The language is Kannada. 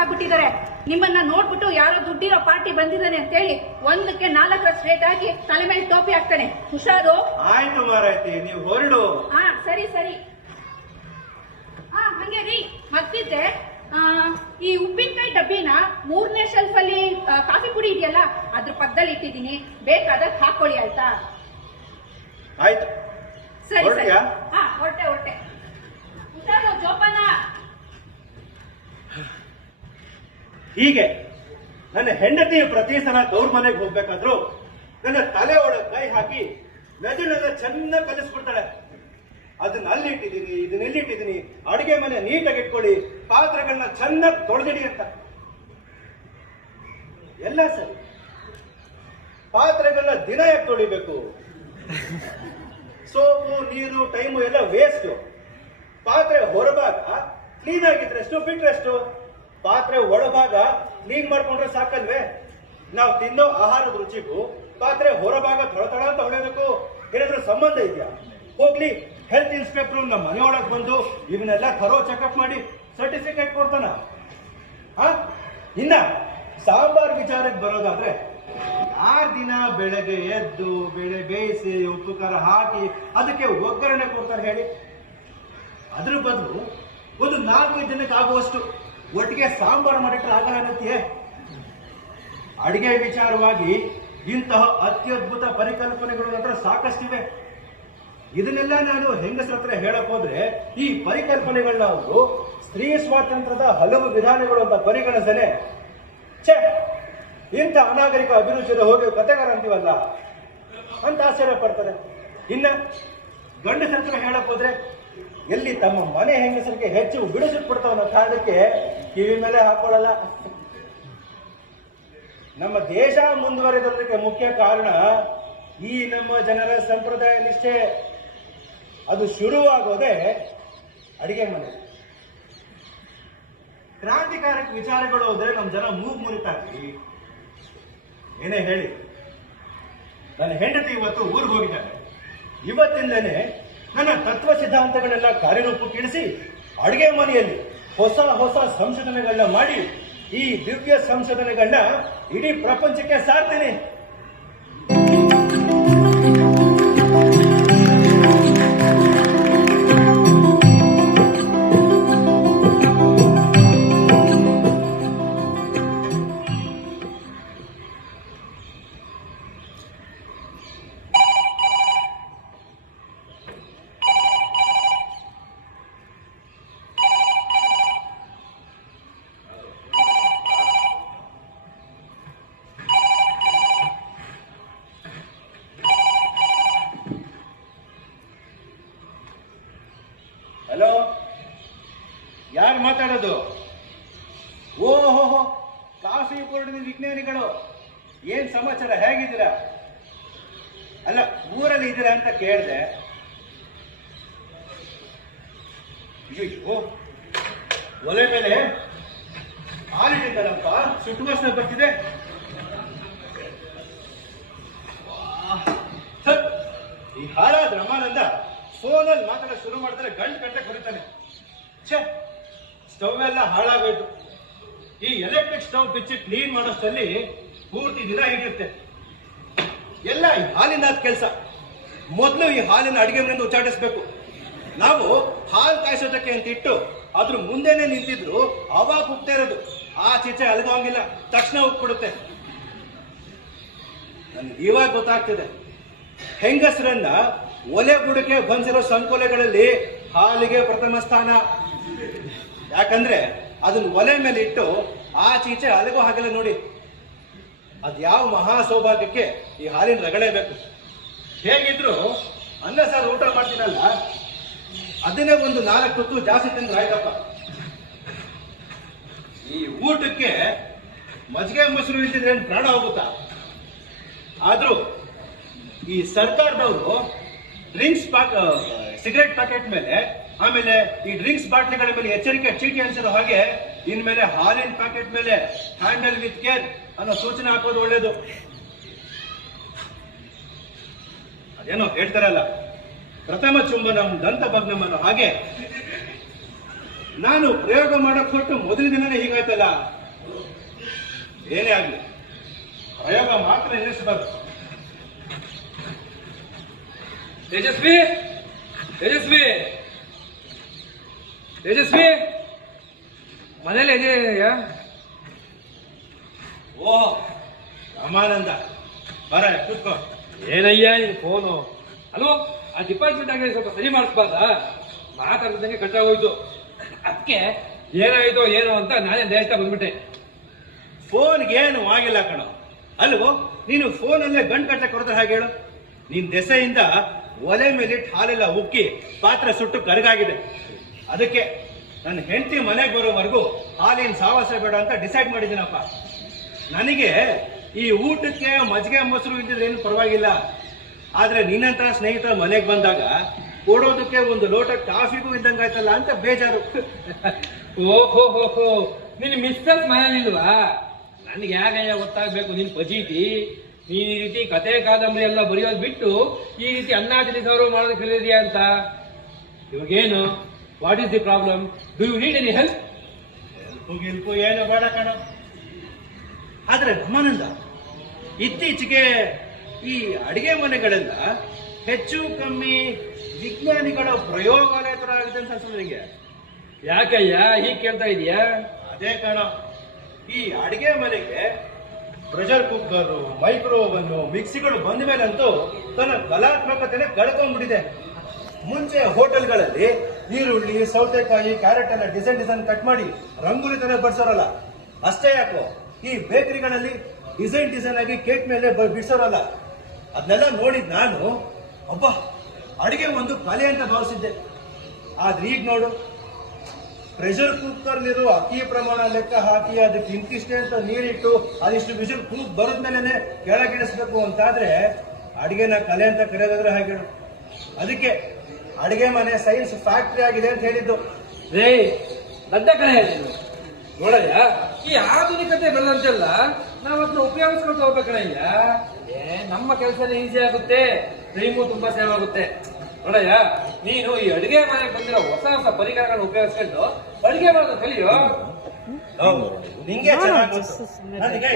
ಆಗ್ಬಿಟ್ಟಿದ್ದಾರೆ. ನಿಮ್ಮನ್ನ ನೋಡ್ಬಿಟ್ಟು ಯಾರೋ ದುಡ್ಡಿರೋ ಪಾರ್ಟಿ ಬಂದಿದ್ದಾನೆ ಅಂತ ಹೇಳಿ 1ಕ್ಕೆ 4 ರೇಟ್ ಹಾಕಿ ತಲೆ ಮೇಲೆ ಟೋಪಿ ಹಾಕ್ತಾನೆ. ಹುಷಾರು. ಆಯ್ತು ಮಾರಾಯ್ತಿ, ನೀವು ಹೊರಡು. ಸರಿ ಸರಿ. ಹಂಗೆ ರೀ, ಮತ್ತಿದ್ದೆ ಈ ಉಪ್ಪಿನಕಾಯಿ ಡಬ್ಬಿನ 3ನೇ ಶೆಲ್ಫ್ ಅಲ್ಲಿ ಕಾಫಿ ಪುಡಿ ಇದೆಯಲ್ಲ ಅದ್ರ ಪಕ್ಕದಲ್ಲಿ ಇಟ್ಟಿದ್ದೀನಿ, ಬೇಕಾದಾಗ ಹಾಕೊಳ್ಳಿ. ಆಯ್ತಾ? ಆಯ್ತು. ಸರಿ ಸರಿ. ಹೊರಟೆ. ಹುಷಾರು ಜೋಪಾನ. ಹೀಗೆ ನನ್ನ ಹೆಂಡತಿ ಪ್ರತಿ ಸಲ ತವ್ರ ಮನೆಗೆ ಹೋಗ್ಬೇಕಾದ್ರು ನನ್ನ ತಲೆ ಒಳಗೆ ಕೈ ಹಾಕಿ ಮೆದುಳನ್ನ ಚೆನ್ನಾಗಿ ಕಲಿಸ್ಬಿಡ್ತಾಳೆ. ಅದನ್ನ ಅಲ್ಲಿಟ್ಟಿದ್ದೀನಿ, ಇದನ್ನ ಇಲ್ಲಿಟ್ಟಿದ್ದೀನಿ, ಅಡಿಗೆ ಮನೆ ನೀಟಾಗಿ ಇಟ್ಕೊಳ್ಳಿ, ಪಾತ್ರೆಗಳನ್ನ ಚೆನ್ನಾಗಿ ತೊಳೆದಿಡಿ ಅಂತ. ಎಲ್ಲ ಸರಿ, ಪಾತ್ರೆಗಳನ್ನ ದಿನ ಯಾಕೆ ತೊಳಿಬೇಕು? ಸೋಪು ನೀರು ಟೈಮು ಎಲ್ಲ ವೇಸ್ಟ್. ಪಾತ್ರೆ ಹೊರಭಾಗ ಕ್ಲೀನ್ ಆಗಿದ್ರೆಷ್ಟು ಬಿಟ್ರೆಷ್ಟು, ಪಾತ್ರೆ ಒಳಭಾಗ ಕ್ಲೀನ್ ಮಾಡ್ಕೊಂಡ್ರೆ ಸಾಕಲ್ವೇ? ನಾವು ತಿನ್ನೋ ಆಹಾರದ ರುಚಿಗೂ ಪಾತ್ರೆ ಹೊರಭಾಗ ತೊಳತಳ ಅಂತ ಹೊಳೆಬೇಕು, ಏನಾದ್ರೂ ಸಂಬಂಧ ಇದೆಯಾ? ಹೋಗ್ಲಿ, ಹೆಲ್ತ್ ಇನ್ಸ್ಪೆಕ್ಟರ್ ನಮ್ಮ ಮನೆಯೊಳಗೆ ಬಂದು ಇವನ್ನೆಲ್ಲ ಥರೋ ಚೆಕಪ್ ಮಾಡಿ ಸರ್ಟಿಫಿಕೇಟ್ ಕೊಡ್ತಾನ. ಇನ್ನ ಸಾಂಬಾರ್ ವಿಚಾರಕ್ಕೆ ಬರೋದಾದ್ರೆ, ಯಾರ ದಿನ ಬೆಳಗ್ಗೆ ಎದ್ದು ಬೆಳೆ ಬೇಯಿಸಿ ಉಪ್ಪು ಖಾರ ಹಾಕಿ ಅದಕ್ಕೆ ಒಗ್ಗರಣೆ ಕೊಡ್ತಾರೆ ಹೇಳಿ? ಅದ್ರ ಬದಲು ಒಂದು 4-5 ಜನಕ್ಕೆ ಆಗುವಷ್ಟು ಒಟ್ಟಿಗೆ ಸಾಂಬಾರು ಮಾಡಿಟ್ರೆ ಆಗಲ್ಲ ಅನ್ನತ್ತೀಯೇ? ಅಡಿಗೆ ವಿಚಾರವಾಗಿ ಇಂತಹ ಅತ್ಯದ್ಭುತ ಪರಿಕಲ್ಪನೆಗಳು ಹತ್ರ ಸಾಕಷ್ಟಿವೆ. ಇದನ್ನೆಲ್ಲ ನಾನು ಹೆಂಗಸರ ಹತ್ರ ಹೇಳಕ್ ಹೋದ್ರೆ ಈ ಪರಿಕಲ್ಪನೆಗಳನ್ನ ಅವರು ಸ್ತ್ರೀ ಸ್ವಾತಂತ್ರ್ಯದ ಹಲವು ವಿಧಾನಗಳು ಅಂತ ಪರಿಗಣಿಸನೆ, ಛೇ ಇಂಥ ಅನಾಗರಿಕ ಅಭಿರುಚಿಯ ಹೋಗಿ ಕತೆಗಾರ ಅಂತೀವಲ್ಲ ಅಂತ ಆಶ್ಚರ್ಯ ಪಡ್ತಾರೆ. ಇನ್ನ ಗಂಡಸರ ಹತ್ರ ಹೇಳಕ್ ಹೋದ್ರೆ ಎಲ್ಲಿ ತಮ್ಮ ಮನೆ ಹೆಂಗಸರಿಗೆ ಹೆಚ್ಚು ಬಿಡಿಸಿಟ್ಬಿಡ್ತಾವನ್ನ ಕಾರಣಕ್ಕೆ ಕಿವಿ ಮೇಲೆ ಹಾಕೊಳ್ಳಲ್ಲ. ನಮ್ಮ ದೇಶ ಮುಂದುವರೆದಕ್ಕೆ ಮುಖ್ಯ ಕಾರಣ ಈ ನಮ್ಮ ಜನರ ಸಂಪ್ರದಾಯ ನಿಷ್ಠೆ. ಅದು ಶುರುವಾಗೋದೇ ಅಡಿಗೆ ಮನೆ. ಕ್ರಾಂತಿಕಾರಕ ವಿಚಾರಗಳು ಹೋದ್ರೆ ನಮ್ಮ ಜನ ಮೂಗ್ ಮುರಿತಾರ್ರಿ. ಏನೇ ಹೇಳಿ, ನನ್ನ ಹೆಂಡತಿ ಇವತ್ತು ಊರಿಗೆ ಹೋಗಿದ್ದಾನೆ. ಇವತ್ತಿಂದನೇ ನನ್ನ ತತ್ವ ಸಿದ್ಧಾಂತಗಳೆಲ್ಲ ಕಾರ್ಯರೂಪಕ್ಕಿಳಿಸಿ ಅಡಿಗೆ ಮನೆಯಲ್ಲಿ ಹೊಸ ಹೊಸ ಸಂಶೋಧನೆಗಳನ್ನ ಮಾಡಿ ಈ ದಿವ್ಯ ಸಂಶೋಧನೆಗಳನ್ನ ಇಡೀ ಪ್ರಪಂಚಕ್ಕೆ ಸಾರ್ತೀನಿ. ಹಲೋ, ಯಾರು ಮಾತಾಡೋದು? ಓಹೋ, ಕಾಫಿ ಬೋರ್ಡಿನ ವಿಜ್ಞಾನಿಗಳು. ಏನ್ ಸಮಾಚಾರ, ಹೇಗಿದ್ದೀರಾ? ಅಲ್ಲ, ಊರಲ್ಲಿ ಇದ್ದೀರಾ ಅಂತ ಕೇಳಿದೆ. ಅಯ್ಯೋ, ಒಲೆ ಮೇಲೆ ಹಾಲಿಟ್ಟಿದ್ದಾರಪ್ಪ, ಸುಟ್ಟು ವಾಸನೆ ಬರ್ತಿದೆ. ಈ ಹಾಳಾದ ರಮಾನಂದ ಫೋನಲ್ಲಿ ಮಾತಾಡೋಕೆ ಶುರು ಮಾಡಿದ್ರೆ ಗಂಟೆ ಹೊಡಿತಾನೆ. ಛೇ, ಸ್ಟವ್ ಎಲ್ಲ ಹಾಳಾಗೋಯ್ತು. ಈ ಎಲೆಕ್ಟ್ರಿಕ್ ಸ್ಟವ್ ಬಿಚ್ಚಿ ಕ್ಲೀನ್ ಮಾಡೋಷ್ಟರಲ್ಲಿ ಪೂರ್ತಿ ದಿನ ಹಿಡಿಯುತ್ತೆ. ಎಲ್ಲ ಈ ಹಾಲಿನ ಕೆಲಸ. ಮೊದಲು ಈ ಹಾಲಿನ ಅಡಿಗೆ ಮನೆಯಿಂದ ಉಚ್ಚಾಟಿಸ್ಬೇಕು. ನಾವು ಹಾಲು ಕಾಯಿಸೋದಕ್ಕೆ ಅಂತ ಇಟ್ಟು ಅದ್ರ ಮುಂದೆನೆ ನಿಂತಿದ್ರು ಅವಾಗ ಉಪ್ತಾ ಇರೋದು. ಆ ಚೀಚೆ ಅಲ್ಗೋಂಗಿಲ್ಲ, ತಕ್ಷಣ ಉಪ್ಪಿಡುತ್ತೆ. ನನ್ಗೆ ಇವಾಗ ಗೊತ್ತಾಗ್ತಿದೆ, ಹೆಂಗಸರನ್ನ ಒಲೆ ಬುಡಕ್ಕೆ ಬಂದಿರೋ ಸಂಕೋಲೆಗಳಲ್ಲಿ ಹಾಲಿಗೆ ಪ್ರಥಮ ಸ್ಥಾನ. ಯಾಕಂದ್ರೆ ಅದನ್ನ ಒಲೆ ಮೇಲೆ ಇಟ್ಟು ಆಚೀಚೆ ಅಲಗೋ ಹಾಗೆಲ್ಲ ನೋಡಿ. ಅದ್ಯಾವ ಮಹಾ ಸೌಭಾಗ್ಯಕ್ಕೆ ಈ ಹಾಲಿನ ರಗಳೆ ಬೇಕು. ಹೇಗಿದ್ರು ಅನ್ನ ಸಾರು ಊಟ ಮಾಡ್ತೀನಲ್ಲ, ಅದನ್ನೇ ಒಂದು 4 ತುತ್ತು ಜಾಸ್ತಿ ತಿಂದ್ರೆ ಆಯ್ತಪ್ಪ. ಈ ಊಟಕ್ಕೆ ಮಜ್ಜಿಗೆ ಮೊಸರು ಇಲ್ದಿದ್ರೆ ಏನು ಪ್ರಾಣ ಹೋಗುತ್ತಾ? ಆದ್ರೂ ಈ ಸರ್ಕಾರದವರು ಡ್ರಿಂಕ್ಸ್ ಸಿಗರೆಟ್ ಪ್ಯಾಕೆಟ್ ಮೇಲೆ, ಆಮೇಲೆ ಈ ಡ್ರಿಂಕ್ಸ್ ಬಾಟ್ಲಿಗಳ ಮೇಲೆ ಎಚ್ಚರಿಕೆ ಚೀಟಿ ಅನ್ಸಿರೋ ಹಾಗೆ ಇನ್ಮೇಲೆ ಹಾಲಿನ ಪ್ಯಾಕೆಟ್ ಮೇಲೆ ಹ್ಯಾಂಡಲ್ ವಿತ್ ಕೇರ್ ಅನ್ನೋ ಸೂಚನೆ ಹಾಕೋದು ಒಳ್ಳೇದು. ಅದೇನೋ ಹೇಳ್ತಾರಲ್ಲ, ಪ್ರಥಮ ಚುಂಬನಂ ದಂತ ಭಗ್ನಂ ಅನ್ನೋ ಹಾಗೆ ನಾನು ಪ್ರಯೋಗ ಮಾಡಕ್ ಕೊಟ್ಟು ಮೊದಲ ದಿನನೇ ಹೀಗಾಯ್ತಲ್ಲ. ಏನೇ ಆಗ್ಲಿ, ಪ್ರಯೋಗ ಮಾತ್ರ ನಿಲ್ಲಿಸಬಾರ್ದು. ತೇಜಸ್ವಿ, ತೇಜಸ್ವಿ, ತೇಜಸ್ವಿ, ಮನೇಲಿ ಇದೆಯಾ? ಓಹ್ ರಾಮಾನಂದ, ಬರ ಕೂತ್ಕೋ. ಏನಯ್ಯ ನಿನ್ ಫೋನು? ಹಲೋ, ಆ ಡಿಪಾರ್ಟ್ಮೆಂಟ್ ಆಗಿ ಸ್ವಲ್ಪ ಸರಿ ಮಾಡಿಸ್ಬಾರ್ದ? ಮಾತಾಡ್ದಂಗೆ ಕಟ್ಟಾಗೋಯ್ತು. ಅದಕ್ಕೆ ಏನಾಯ್ತೋ ಏನೋ ಅಂತ ನಾನೇ ದೇಶ ಬಂದ್ಬಿಟ್ಟೆ. ಫೋನ್ಗೆ ಏನು ಆಗಿಲ್ಲ ಕಣೋ. ಅಲ್ವೋ, ನೀನು ಫೋನಲ್ಲೇ ಗಂಟು ಕಟ್ಟ ಕೊಡ್ತಾರೆ ಹಾಗೆ ಹೇಳು. ನಿನ್ ದೆಸೆಯಿಂದ ಒಲೆ ಮೇಲಿಟ್ಟು ಹಾಲೆಲ್ಲ ಉಕ್ಕಿ ಪಾತ್ರೆ ಸುಟ್ಟು ಕರಗಾಗಿದೆ. ಅದಕ್ಕೆ ನನ್ನ ಹೆಂಡತಿ ಮನೆಗೆ ಬರೋವರೆಗೂ ಹಾಲಿನ ಸಾವಾಸ ಬೇಡ ಅಂತ ಡಿಸೈಡ್ ಮಾಡಿದ್ದೀನಪ್ಪ. ನನಗೆ ಈ ಊಟಕ್ಕೆ ಮಜ್ಜಿಗೆ ಮೊಸರು ಇದ್ದಿದ್ರೆ ಏನು ಪರವಾಗಿಲ್ಲ. ಆದ್ರೆ ನಿನ್ನಂತ ಸ್ನೇಹಿತರ ಮನೆಗೆ ಬಂದಾಗ ಕೊಡೋದಕ್ಕೆ ಒಂದು ಲೋಟ ಕಾಫಿಗೂ ಇದ್ದಂಗಾಯ್ತಲ್ಲ ಅಂತ ಬೇಜಾರು. ಓಹೋ ಹೋ ಹೋ, ನಿನ್ ಮಿಸ್ಟರ್ಸ್ ಮನೇಲಿಲ್ವಾ? ನನ್ಗೆ ಯಾಕಯ್ಯ ಗೊತ್ತಾಗ್ಬೇಕು ನಿನ್ ಪಜೀತಿ. ನೀನ್ ಈ ರೀತಿ ಕತೆ ಕಾದಂಬರಿ ಎಲ್ಲ ಬರೆಯೋದು ಬಿಟ್ಟು ಈ ರೀತಿ ಅನ್ನ ತಿಳಿಸೋರು ಮಾಡೋದಕ್ಕೆ ಹೇಳಿದ್ಯಾ ಅಂತ. ಇವಾಗೇನು? What is the problem? Do you need any help? ಗಿಲ್ಪು ಏನು ಬೇಡ ಕಣ. ಆದ್ರೆ ರಾಮಾನಂದ, ಇತ್ತೀಚೆಗೆ ಈ ಅಡಿಗೆ ಮನೆಗಳೆಲ್ಲ ಹೆಚ್ಚು ಕಮ್ಮಿ ವಿಜ್ಞಾನಿಗಳ ಪ್ರಯೋಗಾಲಯ ತರ ಆಗಿದೆ ಅಂತ ಅನ್ಸುತ್ತೆ ನನಗೆ. ಯಾಕಯ್ಯ ಹೀಗೆ ಕೇಳ್ತಾ ಇದೀಯಾ? ಅದೇ ಕಣ, ಈ ಅಡಿಗೆ ಮನೆಗೆ ಪ್ರೆಷರ್ ಕುಕ್ಕರ್, ಮೈಕ್ರೋ ಓವನ್, ಮಿಕ್ಸಿಗಳು ಬಂದ ಮೇಲಂತೂ ತನ್ನ ಕಲಾತ್ಮಕತೆನೆ ಕಳ್ಕೊಂಡ್ಬಿಟ್ಟಿದೆ. ಮುಂಚೆ ಹೋಟೆಲ್ಗಳಲ್ಲಿ ಈರುಳ್ಳಿ, ಸೌತೆಕಾಯಿ, ಕ್ಯಾರೆಟ್ ಎಲ್ಲ ಡಿಸೈನ್ ಕಟ್ ಮಾಡಿ ರಂಗೋಲಿ ತರ ಬಡ್ಸೋರಲ್ಲ. ಅಷ್ಟೇ ಯಾಕೋ, ಈ ಬೇಕರಿಗಳಲ್ಲಿ ಡಿಸೈನ್ ಆಗಿ ಕೇಕ್ ಮೇಲೆ ಬಿಡ್ಸೋರಲ್ಲ. ಅದನ್ನೆಲ್ಲ ನೋಡಿದ್ ನಾನು ಅಬ್ಬಾ, ಅಡಿಗೆ ಒಂದು ಕಲೆ ಅಂತ ಭಾವಿಸಿದ್ದೆ. ಆದ್ರೆ ಈಗ ನೋಡು, ಪ್ರೆಷರ್ ಕುಕ್ಕರ್ಲಿರೋ ಅಕ್ಕಿ ಪ್ರಮಾಣ ಲೆಕ್ಕ ಹಾಕಿ ಅದಕ್ಕೆ ಇಂತಿಷ್ಟೇ ಅಂತ ನೀರಿಟ್ಟು ಅದಿಷ್ಟು ಬಿಸಿಲು ಕೂಗ್ ಬರೋದ್ಮೇಲೆ ಕೆಳಗಿಳಿಸ್ಬೇಕು ಅಂತಾದ್ರೆ ಅಡಿಗೆನ ಕಲೆ ಅಂತ ಕರೆಯೋದಾದ್ರೆ ಹಾಗೆ. ಅದಕ್ಕೆ ಅಡಿಗೆ ಮನೆ ಸೈನ್ಸ್ ಫ್ಯಾಕ್ಟರಿ ಆಗಿದೆ ಅಂತ ಹೇಳಿದ್ದು. ರೇ ದಡ್ಡ ಕಣಯ್ಯ ನೀನು. ನೋಡಯ್ಯ, ಈ ಆಧುನಿಕತೆ ಬೆಳೆದಂತೆಲ್ಲ ನಾವ್ ಅದನ್ನ ಉಪಯೋಗಿಸ್ಕೊಂಡು ಹೋಗ್ಬೇಕಣಯ್ಯ. ನಮ್ಮ ಕೆಲಸನೇ ಈಸಿ ಆಗುತ್ತೆ, ಟೈಮು ತುಂಬಾ ಸೇವ್ ಆಗುತ್ತೆ. ನೋಡಯ್ಯ, ನೀನು ಈ ಅಡಿಗೆ ಮನೆಗೆ ಬಂದಿರೋ ಹೊಸ ಹೊಸ ಪರಿಕರಗಳನ್ನ ಉಪಯೋಗಿಸ್ಕೊಂಡು ಅಡಿಗೆ ಮಾಡೋದು ಕಲಿಯೋ. ನಿಂಗೆ ಚೆನ್ನಾಗಿ ಗೊತ್ತು. ನನಗೆ